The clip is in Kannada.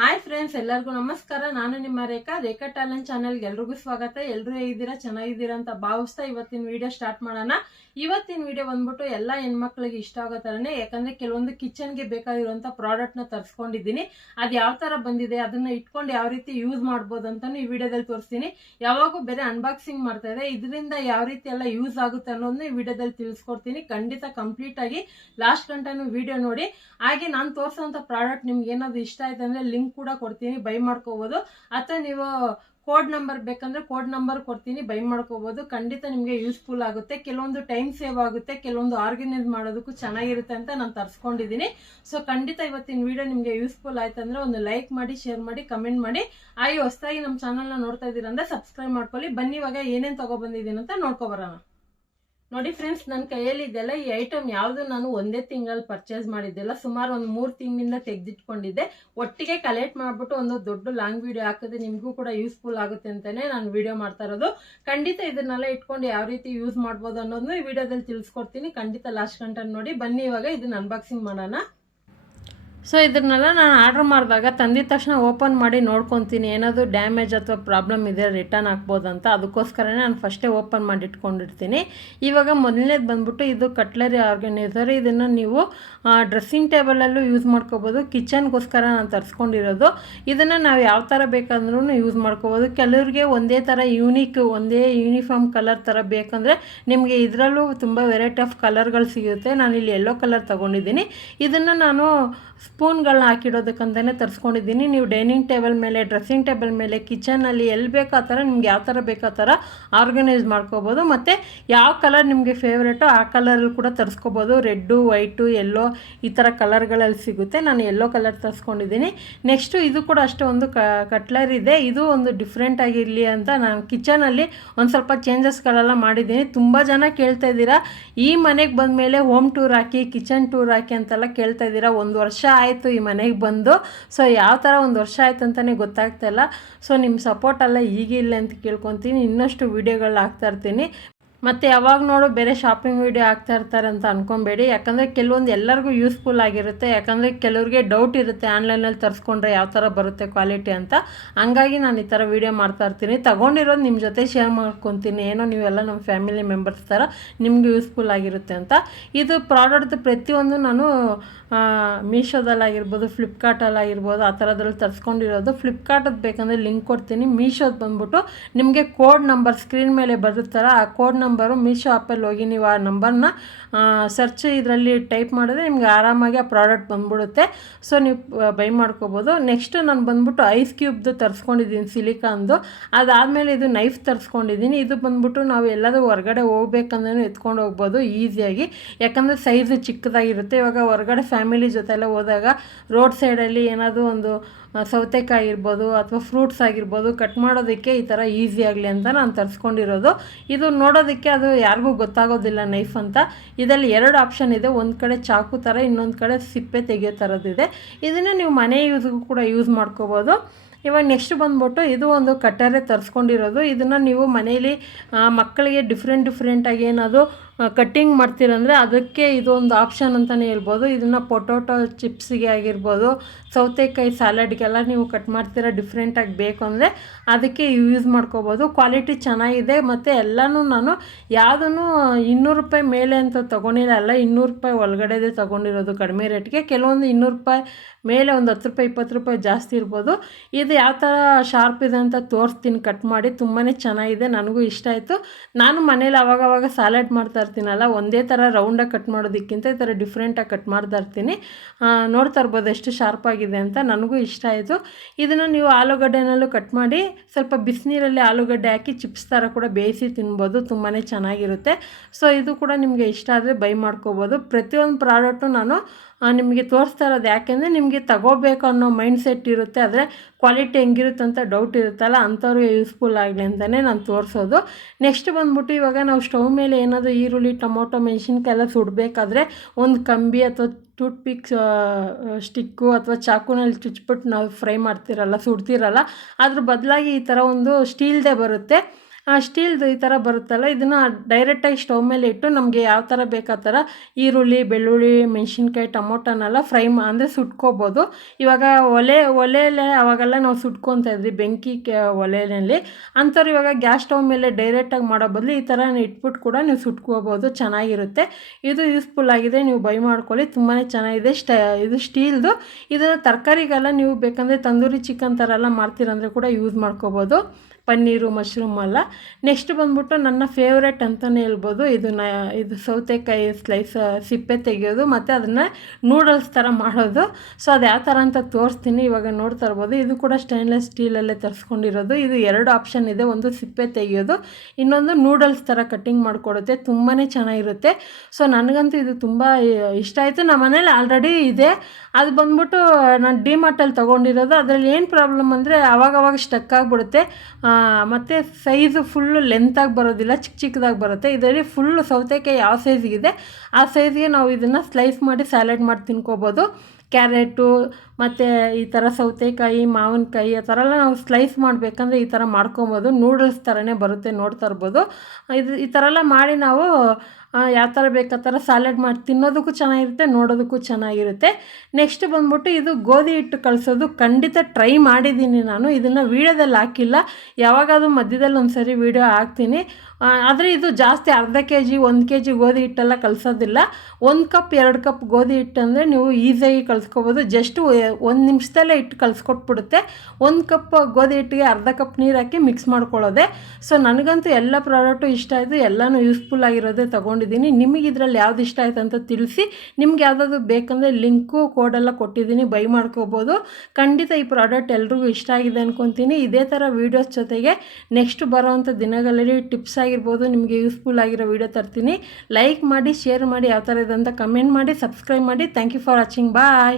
ಹಾಯ್ ಫ್ರೆಂಡ್ಸ್, ಎಲ್ಲರಿಗೂ ನಮಸ್ಕಾರ. ನಾನು ನಿಮ್ಮ ರೇಖಾ ಟ್ಯಾಲೆಂಟ್ ಚಾನೆಲ್ಗೆ ಎಲ್ರಿಗೂ ಸ್ವಾಗತ. ಎಲ್ಲರೂ ಹೇಗಿದ್ದೀರಾ? ಚೆನ್ನಾಗಿದ್ದೀರಾ ಅಂತ ಭಾವಿಸ್ತಾ ಇವತ್ತಿನ ವಿಡಿಯೋ ಸ್ಟಾರ್ಟ್ ಮಾಡೋಣ. ಇವತ್ತಿನ ವಿಡಿಯೋ ಬಂದ್ಬಿಟ್ಟು ಎಲ್ಲ ಹೆಣ್ಮಕ್ಳಿಗೆ ಇಷ್ಟ ಆಗೋ ಥರನೇ, ಯಾಕಂದ್ರೆ ಕೆಲವೊಂದು ಕಿಚನ್ಗೆ ಬೇಕಾಗಿರುವಂಥ ಪ್ರಾಡಕ್ಟ್ನ ತರಿಸ್ಕೊಂಡಿದ್ದೀನಿ. ಅದು ಯಾವ ಥರ ಬಂದಿದೆ, ಅದನ್ನ ಇಟ್ಕೊಂಡು ಯಾವ ರೀತಿ ಯೂಸ್ ಮಾಡ್ಬೋದು ಅಂತಾನು ಈ ವಿಡಿಯೋದಲ್ಲಿ ತೋರಿಸ್ತೀನಿ. ಯಾವಾಗೂ ಬೇರೆ ಅನ್ಬಾಕ್ಸಿಂಗ್ ಮಾಡ್ತಾ ಇದೆ, ಇದರಿಂದ ಯಾವ ರೀತಿ ಎಲ್ಲ ಯೂಸ್ ಆಗುತ್ತೆ ಅನ್ನೋದನ್ನ ಈ ವಿಡಿಯೋದಲ್ಲಿ ತಿಳಿಸ್ಕೊಡ್ತೀನಿ. ಖಂಡಿತ ಕಂಪ್ಲೀಟ್ ಆಗಿ ಲಾಸ್ಟ್ ಗಂಟನೂ ವಿಡಿಯೋ ನೋಡಿ. ಹಾಗೆ ನಾನು ತೋರಿಸುವಂಥ ಪ್ರಾಡಕ್ಟ್ ನಿಮ್ಗೆ ಏನಾದ್ರು ಇಷ್ಟ ಆಯ್ತು ಅಂದ್ರೆ ಲಿಂಕ್ ಕೂಡ ಕೊಡ್ತೀನಿ, ಬೈ ಮಾಡ್ಕೋಬಹುದು. ಅಥವಾ ನೀವು ಕೋಡ್ ನಂಬರ್ ಬೇಕಂದ್ರೆ ಕೋಡ್ ನಂಬರ್ ಕೊಡ್ತೀನಿ, ಬೈ ಮಾಡ್ಕೋಬಹುದು. ಖಂಡಿತ ನಿಮಗೆ ಯೂಸ್ಫುಲ್ ಆಗುತ್ತೆ, ಕೆಲವೊಂದು ಟೈಮ್ ಸೇವ್ ಆಗುತ್ತೆ, ಕೆಲವೊಂದು ಆರ್ಗನೈಸ್ ಮಾಡೋದಕ್ಕೂ ಚೆನ್ನಾಗಿರುತ್ತೆ ಅಂತ ನಾನು ತರಿಸ್ಕೊಂಡಿದ್ದೀನಿ. ಸೊ ಖಂಡಿತ ಇವತ್ತಿನ ವಿಡಿಯೋ ನಿಮಗೆ ಯೂಸ್ಫುಲ್ ಆಯ್ತು ಅಂದ್ರೆ ಒಂದು ಲೈಕ್ ಮಾಡಿ, ಶೇರ್ ಮಾಡಿ, ಕಮೆಂಟ್ ಮಾಡಿ. ಹಾಗೆ ಹೊಸದಾಗಿ ನಮ್ಮ ಚಾನಲ್ನ ನೋಡ್ತಾ ಇದ್ದೀರಾ ಅಂದ್ರೆ ಸಬ್ಸ್ಕ್ರೈಬ್ ಮಾಡ್ಕೊಳ್ಳಿ. ಬನ್ನಿ ಇವಾಗ ಏನೇನು ತಗೊಬಂದಿದ್ದೀನಿ ಅಂತ ನೋಡ್ಕೊಬರೋಣ. ನೋಡಿ ಫ್ರೆಂಡ್ಸ್, ನನ್ನ ಕೈಯಲ್ಲಿ ಇದೆಲ್ಲ ಈ ಐಟಮ್ ಯಾವುದು ನಾನು ಒಂದೇ ತಿಂಗಳಲ್ಲಿ ಪರ್ಚೇಸ್ ಮಾಡಿದ್ದೆಲ್ಲ, ಸುಮಾರು ಒಂದು 3 ತಿಂಗಳಿಂದ ತೆಗೆದಿಟ್ಕೊಂಡಿದ್ದೆ. ಒಟ್ಟಿಗೆ ಕಲೆಕ್ಟ್ ಮಾಡ್ಬಿಟ್ಟು ಒಂದು ದೊಡ್ಡ ಲಾಂಗ್ ವಿಡಿಯೋ ಹಾಕಿದ್ರೆ ನಿಮಗೂ ಕೂಡ ಯೂಸ್ಫುಲ್ ಆಗುತ್ತೆ ಅಂತಾನೆ ನಾನು ವಿಡಿಯೋ ಮಾಡ್ತಾ ಇರೋದು. ಖಂಡಿತ ಇದನ್ನೆಲ್ಲ ಇಟ್ಕೊಂಡು ಯಾವ ರೀತಿ ಯೂಸ್ ಮಾಡ್ಬೋದು ಅನ್ನೋದನ್ನು ಈ ವಿಡಿಯೋದಲ್ಲಿ ತಿಳಿಸ್ಕೊಡ್ತೀನಿ. ಖಂಡಿತ ಲಾಸ್ಟ್ ಗಂಟೆ ನೋಡಿ. ಬನ್ನಿ ಇವಾಗ ಇದನ್ನ ಅನ್ಬಾಕ್ಸಿಂಗ್ ಮಾಡೋಣ. ಸೊ ಇದನ್ನೆಲ್ಲ ನಾನು ಆರ್ಡ್ರ್ ಮಾಡಿದಾಗ ತಂದಿದ ತಕ್ಷಣ ಓಪನ್ ಮಾಡಿ ನೋಡ್ಕೊತೀನಿ, ಏನಾದರೂ ಡ್ಯಾಮೇಜ್ ಅಥವಾ ಪ್ರಾಬ್ಲಮ್ ಇದೆ ರಿಟರ್ನ್ ಹಾಕ್ಬೋದಂತ. ಅದಕ್ಕೋಸ್ಕರನೇ ನಾನು ಫಸ್ಟೇ ಓಪನ್ ಮಾಡಿ ಇಟ್ಕೊಂಡಿರ್ತೀನಿ. ಇವಾಗ ಮೊದಲನೇದು ಬಂದ್ಬಿಟ್ಟು ಇದು ಕಟ್ಲರಿ ಆರ್ಗನೈಸರ್. ಇದನ್ನು ನೀವು ಡ್ರೆಸ್ಸಿಂಗ್ ಟೇಬಲಲ್ಲೂ ಯೂಸ್ ಮಾಡ್ಕೋಬೋದು. ಕಿಚನ್ಗೋಸ್ಕರ ನಾನು ತರಿಸ್ಕೊಂಡಿರೋದು. ಇದನ್ನು ನಾವು ಯಾವ ಥರ ಬೇಕಂದ್ರೂ ಯೂಸ್ ಮಾಡ್ಕೋಬೋದು. ಕೆಲವ್ರಿಗೆ ಒಂದೇ ಥರ ಒಂದೇ ಯೂನಿಫಾರ್ಮ್ ಕಲರ್ ಥರ ಬೇಕಂದರೆ ನಿಮಗೆ ಇದರಲ್ಲೂ ತುಂಬ ವೆರೈಟಿ ಆಫ್ ಕಲರ್ಗಳು ಸಿಗುತ್ತೆ. ನಾನಿಲ್ಲಿ ಯೆಲ್ಲೋ ಕಲರ್ ತೊಗೊಂಡಿದ್ದೀನಿ. ಇದನ್ನು ನಾನು ಸ್ಪೂನ್ಗಳನ್ನ ಹಾಕಿಡೋದಕ್ಕಂತಲೇ ತರಿಸ್ಕೊಂಡಿದ್ದೀನಿ. ನೀವು ಡೈನಿಂಗ್ ಟೇಬಲ್ ಮೇಲೆ, ಡ್ರೆಸ್ಸಿಂಗ್ ಟೇಬಲ್ ಮೇಲೆ, ಕಿಚನಲ್ಲಿ ಎಲ್ಲಿ ಬೇಕೋ ಆ ಥರ ನಿಮ್ಗೆ ಯಾವ ಥರ ಬೇಕೋ ಆ ಥರ ಆರ್ಗನೈಸ್ ಮಾಡ್ಕೋಬೋದು. ಮತ್ತು ಯಾವ ಕಲರ್ ನಿಮಗೆ ಫೇವ್ರೇಟೋ ಆ ಕಲರಲ್ಲಿ ಕೂಡ ತರಿಸ್ಕೋಬೋದು. ರೆಡ್ಡು, ವೈಟು, ಯೆಲ್ಲೋ ಈ ಥರ ಕಲರ್ಗಳಲ್ಲಿ ಸಿಗುತ್ತೆ. ನಾನು ಯೆಲ್ಲೋ ಕಲರ್ ತರಿಸ್ಕೊಂಡಿದ್ದೀನಿ. ನೆಕ್ಸ್ಟು ಇದು ಕೂಡ ಅಷ್ಟೇ ಒಂದು ಕಟ್ಲರ್ ಇದೆ. ಇದು ಒಂದು ಡಿಫ್ರೆಂಟ್ ಆಗಿರಲಿ ಅಂತ ನಾನು ಕಿಚನಲ್ಲಿ ಒಂದು ಸ್ವಲ್ಪ ಚೇಂಜಸ್ಗಳೆಲ್ಲ ಮಾಡಿದ್ದೀನಿ. ತುಂಬ ಜನ ಕೇಳ್ತಾ ಇದ್ದೀರಾ, ಈ ಮನೆಗೆ ಬಂದ ಮೇಲೆ ಹೋಮ್ ಟೂರ್ ಹಾಕಿ, ಕಿಚನ್ ಟೂರ್ ಹಾಕಿ ಅಂತೆಲ್ಲ ಕೇಳ್ತಾ ಇದ್ದೀರಾ. 1 ವರ್ಷ ಆಯಿತು ಈ ಮನೆಗೆ ಬಂದು. ಸೊ ಯಾವ ಥರ 1 ವರ್ಷ ಆಯ್ತು ಅಂತಲೇ ಗೊತ್ತಾಗ್ತಾಯಿಲ್ಲ. ಸೊ ನಿಮ್ಮ ಸಪೋರ್ಟ್ ಎಲ್ಲ ಈಗಿಲ್ಲ ಅಂತ ಕೇಳ್ಕೊತೀನಿ. ಇನ್ನಷ್ಟು ವೀಡಿಯೋಗಳು ಹಾಕ್ತಾ ಇರ್ತೀನಿ. ಮತ್ತು ಯಾವಾಗ ನೋಡು ಬೇರೆ ಶಾಪಿಂಗ್ ವೀಡಿಯೋ ಆಗ್ತಾ ಇರ್ತಾರೆ ಅಂತ ಅಂದ್ಕೊಬೇಡಿ. ಯಾಕಂದರೆ ಕೆಲವೊಂದು ಎಲ್ಲರಿಗೂ ಯೂಸ್ಫುಲ್ ಆಗಿರುತ್ತೆ. ಯಾಕಂದರೆ ಕೆಲವ್ರಿಗೆ ಡೌಟ್ ಇರುತ್ತೆ ಆನ್ಲೈನಲ್ಲಿ ತರಿಸ್ಕೊಂಡ್ರೆ ಯಾವ ಥರ ಬರುತ್ತೆ ಕ್ವಾಲಿಟಿ ಅಂತ. ಹಂಗಾಗಿ ನಾನು ಈ ಥರ ವೀಡಿಯೋ ಮಾಡ್ತಾ ಇರ್ತೀನಿ. ತೊಗೊಂಡಿರೋದು ನಿಮ್ಮ ಜೊತೆ ಶೇರ್ ಮಾಡ್ಕೊತೀನಿ. ಏನೋ ನೀವೆಲ್ಲ ನಮ್ಮ ಫ್ಯಾಮಿಲಿ ಮೆಂಬರ್ಸ್ ಥರ ನಿಮ್ಗೆ ಯೂಸ್ಫುಲ್ ಆಗಿರುತ್ತೆ ಅಂತ. ಇದು ಪ್ರಾಡಕ್ಟ್ ಪ್ರತಿಯೊಂದು ನಾನು ಮೀಶೋದಲ್ಲಾಗಿರ್ಬೋದು, ಫ್ಲಿಪ್ಕಾರ್ಟಲ್ಲಾಗಿರ್ಬೋದು ಆ ಥರದ್ರಲ್ಲಿ ತರಿಸ್ಕೊಂಡಿರೋದು. ಫ್ಲಿಪ್ಕಾರ್ಟದ್ದು ಬೇಕಂದರೆ ಲಿಂಕ್ ಕೊಡ್ತೀನಿ. ಮೀಶೋದು ಬಂದ್ಬಿಟ್ಟು ನಿಮಗೆ ಕೋಡ್ ನಂಬರ್ ಸ್ಕ್ರೀನ್ ಮೇಲೆ ಬರುತ್ತಲ್ಲ, ಆ ಕೋಡ್ ನಂಬರು ಮೀಶೋ ಆ್ಯಪಲ್ಲಿ ಹೋಗಿ ನೀವು ಆ ನಂಬರ್ನ ಸರ್ಚ್ ಇದರಲ್ಲಿ ಟೈಪ್ ಮಾಡಿದ್ರೆ ನಿಮ್ಗೆ ಆರಾಮಾಗಿ ಆ ಪ್ರಾಡಕ್ಟ್ ಬಂದ್ಬಿಡುತ್ತೆ. ಸೊ ನೀವು ಬೈ ಮಾಡ್ಕೋಬೋದು. ನೆಕ್ಸ್ಟ್ ನಾನು ಬಂದ್ಬಿಟ್ಟು ಐಸ್ ಕ್ಯೂಬ್ದು ತರಿಸ್ಕೊಂಡಿದ್ದೀನಿ, ಸಿಲಿಕಾನ್ದು. ಅದಾದಮೇಲೆ ಇದು ನೈಫ್ ತರಿಸ್ಕೊಂಡಿದ್ದೀನಿ. ಇದು ಬಂದ್ಬಿಟ್ಟು ನಾವು ಎಲ್ಲಾದರೂ ಹೊರಗಡೆ ಹೋಗ್ಬೇಕಂದ್ರೂ ಎತ್ಕೊಂಡು ಹೋಗ್ಬೋದು ಈಸಿಯಾಗಿ, ಯಾಕಂದರೆ ಸೈಜು ಚಿಕ್ಕದಾಗಿರುತ್ತೆ. ಇವಾಗ ಹೊರಗಡೆ ಫ್ಯಾಮಿಲಿ ಜೊತೆ ಎಲ್ಲ ಹೋದಾಗ ರೋಡ್ ಸೈಡಲ್ಲಿ ಏನಾದರೂ ಒಂದು ಸೌತೆಕಾಯಿ ಇರ್ಬೋದು ಅಥವಾ ಫ್ರೂಟ್ಸ್ ಆಗಿರ್ಬೋದು ಕಟ್ ಮಾಡೋದಕ್ಕೆ ಈ ಥರ ಈಸಿ ಆಗಲಿ ಅಂತ ನಾನು ತರಿಸ್ಕೊಂಡಿರೋದು. ಇದು ನೋಡೋದಕ್ಕೆ ಅದು ಯಾರಿಗೂ ಗೊತ್ತಾಗೋದಿಲ್ಲ ನೈಫ್ ಅಂತ. ಇದರಲ್ಲಿ 2 ಆಪ್ಷನ್ ಇದೆ. ಒಂದು ಕಡೆ ಚಾಕು ಥರ, ಇನ್ನೊಂದು ಕಡೆ ಸಿಪ್ಪೆ ತೆಗೆಯೋ ಥರದ್ದಿದೆ. ಇದನ್ನು ನೀವು ಮನೆ ಯೂಸ್ಗೂ ಕೂಡ ಯೂಸ್ ಮಾಡ್ಕೋಬೋದು. ಇವಾಗ ನೆಕ್ಸ್ಟ್ ಬಂದ್ಬಿಟ್ಟು ಇದು ಒಂದು ಕಟ್ಟರೇ ತರಿಸ್ಕೊಂಡಿರೋದು. ಇದನ್ನು ನೀವು ಮನೇಲಿ ಮಕ್ಕಳಿಗೆ ಡಿಫ್ರೆಂಟಾಗಿ ಏನಾದರೂ ಕಟ್ಟಿಂಗ್ ಮಾಡ್ತೀರಂದರೆ ಅದಕ್ಕೆ ಇದೊಂದು ಆಪ್ಷನ್ ಅಂತಲೇ ಹೇಳ್ಬೋದು. ಇದನ್ನು ಪೊಟೊಟೊ ಚಿಪ್ಸಿಗೆ ಆಗಿರ್ಬೋದು, ಸೌತೆಕಾಯಿ ಸ್ಯಾಲಡ್ಗೆಲ್ಲ ನೀವು ಕಟ್ ಮಾಡ್ತೀರಾ ಡಿಫ್ರೆಂಟಾಗಿ ಬೇಕು ಅಂದರೆ ಅದಕ್ಕೆ ಯೂಸ್ ಮಾಡ್ಕೋಬೋದು. ಕ್ವಾಲಿಟಿ ಚೆನ್ನಾಗಿದೆ. ಮತ್ತು ಎಲ್ಲನೂ ನಾನು ಯಾವುದನ್ನು 200 ರೂಪಾಯಿ ಮೇಲೆ ಅಂತ ತೊಗೊಂಡಿಲ್ಲ, ಎಲ್ಲ 200 ರೂಪಾಯಿ ಒಳಗಡೆದೇ ತೊಗೊಂಡಿರೋದು ಕಡಿಮೆ ರೇಟ್ಗೆ. ಕೆಲವೊಂದು 200 ರೂಪಾಯಿ ಮೇಲೆ ಒಂದು 10 ರೂಪಾಯಿ 20 ರೂಪಾಯಿ ಜಾಸ್ತಿ ಇರ್ಬೋದು. ಇದು ಯಾವ ಥರ ಶಾರ್ಪ್ ಇದೆ ಅಂತ ತೋರಿಸ್ತೀನಿ ಕಟ್ ಮಾಡಿ. ತುಂಬಾ ಚೆನ್ನಾಗಿದೆ, ನನಗೂ ಇಷ್ಟ ಆಯಿತು. ನಾನು ಮನೇಲಿ ಅವಾಗವಾಗ ಸ್ಯಾಲಡ್ ಮಾಡ್ತಾ ಇರ್ತೀನಲ್ಲ, ಒಂದೇ ಥರ ರೌಂಡಾಗಿ ಕಟ್ ಮಾಡೋದಕ್ಕಿಂತ ಈ ಥರ ಡಿಫ್ರೆಂಟಾಗಿ ಕಟ್ ಮಾಡ್ತಾ ಇರ್ತೀನಿ. ನೋಡ್ತಾ ಇರ್ಬೋದು ಎಷ್ಟು ಶಾರ್ಪ್ ಆಗಿದೆ ಅಂತ. ನನಗೂ ಇಷ್ಟ ಆಯಿತು. ಇದನ್ನು ನೀವು ಆಲೂಗಡ್ಡೆನಲ್ಲೂ ಕಟ್ ಮಾಡಿ ಸ್ವಲ್ಪ ಬಿಸಿನೀರಲ್ಲಿ ಆಲೂಗಡ್ಡೆ ಹಾಕಿ ಚಿಪ್ಸ್ ಥರ ಕೂಡ ಬೇಯಿಸಿ ತಿನ್ಬೋದು. ತುಂಬಾ ಚೆನ್ನಾಗಿರುತ್ತೆ. ಸೊ ಇದು ಕೂಡ ನಿಮಗೆ ಇಷ್ಟ ಆದರೆ ಬೈ ಮಾಡ್ಕೋಬೋದು. ಪ್ರತಿಯೊಂದು ಪ್ರಾಡಕ್ಟು ನಾನು ನಿಮಗೆ ತೋರಿಸ್ತಾ ಇರೋದು ಯಾಕೆಂದರೆ ನಿಮಗೆ ತಗೋಬೇಕು ಅನ್ನೋ ಮೈಂಡ್ ಸೆಟ್ ಇರುತ್ತೆ, ಆದರೆ ಕ್ವಾಲಿಟಿ ಹೆಂಗಿರುತ್ತೆ ಅಂತ ಡೌಟ್ ಇರುತ್ತಲ್ಲ, ಅಂಥವ್ರಿಗೆ ಯೂಸ್ಫುಲ್ ಆಗಲಿ ಅಂತಲೇ ನಾನು ತೋರಿಸೋದು. ನೆಕ್ಸ್ಟ್ ಬಂದ್ಬಿಟ್ಟು ಇವಾಗ ನಾವು ಸ್ಟವ್ ಮೇಲೆ ಏನಾದರೂ ಈರುಳ್ಳಿ, ಟೊಮೊಟೊ, ಮೆಣಸಿನ್ಕಾಯಿ ಎಲ್ಲ ಸುಡಬೇಕಾದ್ರೆ ಒಂದು ಕಂಬಿ ಅಥವಾ ಟೂತ್ ಪಿಕ್ ಸ್ಟಿಕ್ಕು ಅಥವಾ ಚಾಕುನಲ್ಲಿ ಚುಚ್ಬಿಟ್ಟು ನಾವು ಫ್ರೈ ಮಾಡ್ತಿರಲ್ಲ, ಸುಡ್ತಿರಲ್ಲ, ಅದ್ರ ಬದಲಾಗಿ ಈ ಥರ ಒಂದು ಸ್ಟೀಲ್ದೇ ಬರುತ್ತೆ. ಸ್ಟೀಲ್ದು ಈ ಥರ ಬರುತ್ತಲ್ಲ, ಇದನ್ನು ಡೈರೆಕ್ಟಾಗಿ ಸ್ಟವ್ ಮೇಲೆ ಇಟ್ಟು ನಮಗೆ ಯಾವ ಥರ ಬೇಕು ಆ ಥರ ಈರುಳ್ಳಿ, ಬೆಳ್ಳುಳ್ಳಿ, ಮೆಣಸಿನ್ಕಾಯಿ, ಟೊಮೊಟೊನೆಲ್ಲ ಫ್ರೈ ಅಂದರೆ ಸುಟ್ಕೋಬೋದು. ಇವಾಗ ಒಲೆಯಲ್ಲೇ ಅವಾಗೆಲ್ಲ ನಾವು ಸುಟ್ಕೊತಾ ಇದ್ವಿ ಬೆಂಕಿ ಒಲೆಯಲ್ಲಿ. ಅಂಥವ್ರು ಇವಾಗ ಗ್ಯಾಸ್ ಸ್ಟವ್ ಮೇಲೆ ಡೈರೆಕ್ಟಾಗಿ ಮಾಡೋ ಬದಲು ಈ ಥರ ಇಟ್ಬಿಟ್ಟು ಕೂಡ ನೀವು ಸುಟ್ಕೋಬೋದು, ಚೆನ್ನಾಗಿರುತ್ತೆ. ಇದು ಯೂಸ್ಫುಲ್ ಆಗಿದೆ, ನೀವು ಬೈ ಮಾಡ್ಕೊಳ್ಳಿ, ತುಂಬಾ ಚೆನ್ನಾಗಿದೆ. ಇದು ಸ್ಟೀಲ್ದು. ಇದನ್ನು ತರಕಾರಿಗೆಲ್ಲ ನೀವು ಬೇಕಂದರೆ ತಂದೂರಿ ಚಿಕನ್ ಥರ ಎಲ್ಲ ಮಾಡ್ತೀರಂದರೆ ಕೂಡ ಯೂಸ್ ಮಾಡ್ಕೋಬೋದು, ಪನ್ನೀರು, ಮಶ್ರೂಮ್ ಎಲ್ಲ. ನೆಕ್ಸ್ಟ್ ಬಂದ್ಬಿಟ್ಟು ನನ್ನ ಫೇವ್ರೆಟ್ ಅಂತಲೇ ಹೇಳ್ಬೋದು, ಇದು ಸೌತೆಕಾಯಿ ಸ್ಲೈಸ್ ಸಿಪ್ಪೆ ತೆಗೆಯೋದು ಮತ್ತು ಅದನ್ನು ನೂಡಲ್ಸ್ ಥರ ಮಾಡೋದು. ಸೊ ಅದು ಯಾವ ಥರ ಅಂತ ತೋರಿಸ್ತೀನಿ, ಇವಾಗ ನೋಡ್ತಾ ಇರ್ಬೋದು. ಇದು ಕೂಡ ಸ್ಟೈನ್ಲೆಸ್ ಸ್ಟೀಲಲ್ಲೇ ತರಿಸ್ಕೊಂಡಿರೋದು. ಇದು 2 ಆಪ್ಷನ್ ಇದೆ, ಒಂದು ಸಿಪ್ಪೆ ತೆಗೆಯೋದು, ಇನ್ನೊಂದು ನೂಡಲ್ಸ್ ಥರ ಕಟ್ಟಿಂಗ್ ಮಾಡಿಕೊಡುತ್ತೆ, ತುಂಬಾ ಚೆನ್ನಾಗಿರುತ್ತೆ. ಸೊ ನನಗಂತೂ ಇದು ತುಂಬ ಇಷ್ಟ ಆಯಿತು. ನಮ್ಮ ಮನೇಲಿ ಆಲ್ರೆಡಿ ಇದೆ, ಅದು ಬಂದ್ಬಿಟ್ಟು ನಾನು ಡಿಮಾರ್ಟಲ್ಲಿ ತೊಗೊಂಡಿರೋದು. ಅದರಲ್ಲಿ ಏನು ಪ್ರಾಬ್ಲಮ್ ಅಂದರೆ ಅವಾಗವಾಗ ಸ್ಟಕ್ ಆಗಿಬಿಡುತ್ತೆ, ಮತ್ತು ಸೈಜು ಫುಲ್ಲು ಲೆಂತಾಗಿ ಬರೋದಿಲ್ಲ, ಚಿಕ್ಕದಾಗಿ ಬರುತ್ತೆ. ಇದರಲ್ಲಿ ಫುಲ್ಲು ಸೌತೆಕಾಯಿ ಯಾವ ಸೈಜಿಗಿದೆ ಆ ಸೈಜ್ಗೆ ನಾವು ಇದನ್ನು ಸ್ಲೈಸ್ ಮಾಡಿ ಸ್ಯಾಲೆಡ್ ಮಾಡಿ ತಿನ್ಕೋಬೋದು. ಕ್ಯಾರೆಟು ಮತ್ತು ಈ ಥರ ಸೌತೆಕಾಯಿ, ಮಾವಿನಕಾಯಿ ಆ ಥರ ಎಲ್ಲ ನಾವು ಸ್ಲೈಸ್ ಮಾಡಬೇಕಂದ್ರೆ ಈ ಥರ ಮಾಡ್ಕೊಬೋದು. ನೂಡಲ್ಸ್ ಥರನೇ ಬರುತ್ತೆ, ನೋಡ್ತಾ ಇರ್ಬೋದು. ಈ ಥರ ಎಲ್ಲ ಮಾಡಿ ನಾವು ಯಾವ ಥರ ಬೇಕು ಆ ಥರ ಸ್ಯಾಲೆಡ್ ಮಾಡಿ ತಿನ್ನೋದಕ್ಕೂ ಚೆನ್ನಾಗಿರುತ್ತೆ, ನೋಡೋದಕ್ಕೂ ಚೆನ್ನಾಗಿರುತ್ತೆ. ನೆಕ್ಸ್ಟ್ ಬಂದ್ಬಿಟ್ಟು ಇದು ಗೋಧಿ ಹಿಟ್ಟು ಕಳಿಸೋದು. ಖಂಡಿತ ಟ್ರೈ ಮಾಡಿದ್ದೀನಿ ನಾನು, ಇದನ್ನು ವೀಡಿಯೋದಲ್ಲಿ ಹಾಕಿಲ್ಲ, ಯಾವಾಗಾದ್ರೂ ಮಧ್ಯದಲ್ಲಿ ಒಂದು ಸರಿ ವೀಡಿಯೋ ಹಾಕ್ತೀನಿ. ಆದರೆ ಇದು ಜಾಸ್ತಿ ಅರ್ಧ kg 1 kg ಗೋಧಿ ಹಿಟ್ಟೆಲ್ಲ ಕಲಿಸೋದಿಲ್ಲ. 1 ಕಪ್ 2 ಕಪ್ ಗೋಧಿ ಹಿಟ್ಟು ಅಂದರೆ ನೀವು ಈಸಿಯಾಗಿ ಕಲಿಸ್ಕೋಬೋದು. ಜಸ್ಟು 1 ನಿಮಿಷದಲ್ಲೇ ಹಿಟ್ಟು ಕಲಿಸ್ಕೊಟ್ಬಿಡುತ್ತೆ. 1 ಕಪ್ ಗೋಧಿ ಹಿಟ್ಟಿಗೆ ಅರ್ಧ ಕಪ್ ನೀರು ಹಾಕಿ ಮಿಕ್ಸ್ ಮಾಡ್ಕೊಳ್ಳೋದೆ. ಸೊ ನನಗಂತೂ ಎಲ್ಲ ಪ್ರಾಡಕ್ಟು ಇಷ್ಟ ಆಯಿತು, ಎಲ್ಲನೂ ಯೂಸ್ಫುಲ್ ಆಗಿರೋದೇ ತೊಗೊಂಡಿದ್ದೀನಿ. ನಿಮಗೆ ಇದರಲ್ಲಿ ಯಾವ್ದು ಇಷ್ಟ ಆಯ್ತು ಅಂತ ತಿಳಿಸಿ. ನಿಮ್ಗೆ ಯಾವುದಾದ್ರು ಬೇಕಂದರೆ ಲಿಂಕು ಕೋಡೆಲ್ಲ ಕೊಟ್ಟಿದ್ದೀನಿ, ಬೈ ಮಾಡ್ಕೋಬೋದು. ಖಂಡಿತ ಈ ಪ್ರಾಡಕ್ಟ್ ಎಲ್ರಿಗೂ ಇಷ್ಟ ಆಗಿದೆ ಅಂದ್ಕೊತೀನಿ. ಇದೇ ಥರ ವೀಡಿಯೋಸ್ ಜೊತೆಗೆ ನೆಕ್ಸ್ಟ್ ಬರೋವಂಥ ದಿನಗಳಲ್ಲಿ ಟಿಪ್ಸ್ ಆಗಿರ್ಬೋದು, ನಿಮಗೆ ಯೂಸ್ಫುಲ್ ಆಗಿರೋ ವೀಡಿಯೋ ತರ್ತೀನಿ. ಲೈಕ್ ಮಾಡಿ, ಶೇರ್ ಮಾಡಿ, ಯಾವ ಥರ ಇದೆ ಅಂತ ಕಮೆಂಟ್ ಮಾಡಿ, ಸಬ್ಸ್ಕ್ರೈಬ್ ಮಾಡಿ. Thank you for watching. Bye.